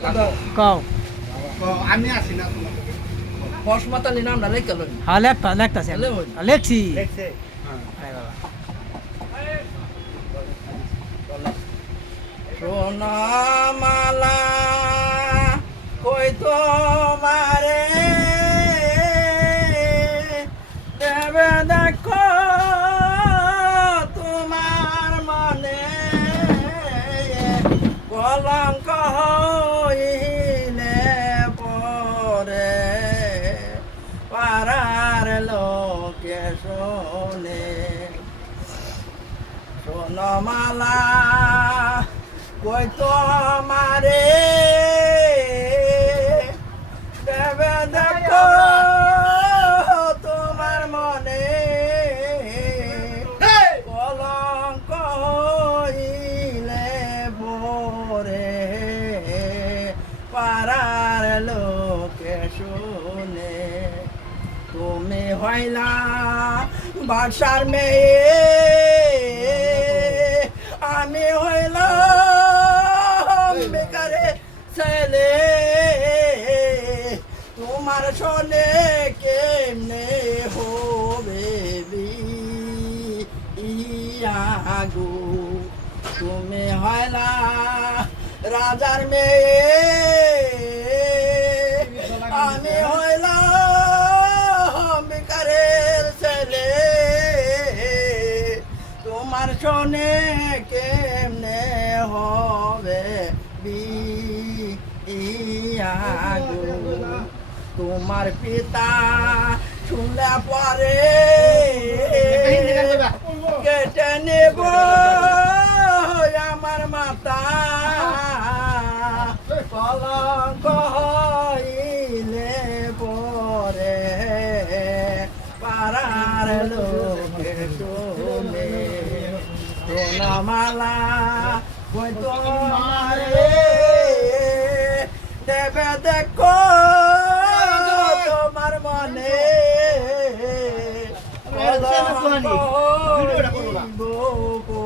কও আমি আছি না হসমাতালি নামটা লেখা লই হ্যাঁ লেখতাছি তাহলে হইল। লেখছি দেখছে আরে বাবা সোনামালা কই তোমারে দেবে দেখো তোমার মনে কলঙ্ক হইলে পরে পাড়ার লোকে শোনে সোনমালা কই তোমারে দেবে দেখো তোমার মনে কলঙ্ক হইলে পরে পাড়ার লোকে শুনে তুমি হইলা বাসার মেয়ে আমি হইলাম বেকারে ছেলে তোমার শোনে কেমনে হবে বিয়াগো তুমি হইলা রাজার মেয়ে আমি হইলাম বেকারের ছেলে তোমার শোনে কেমনে হবে বিয়াগো তোমার পিতা শুনলে পরে কেটে নেব আমার মাতা কলঙ্ক হইলে পরে পাড়ার লোকে শুনে সোনামালা কই তোমারে দেবে দেখো তোমার মনে কলঙ্ক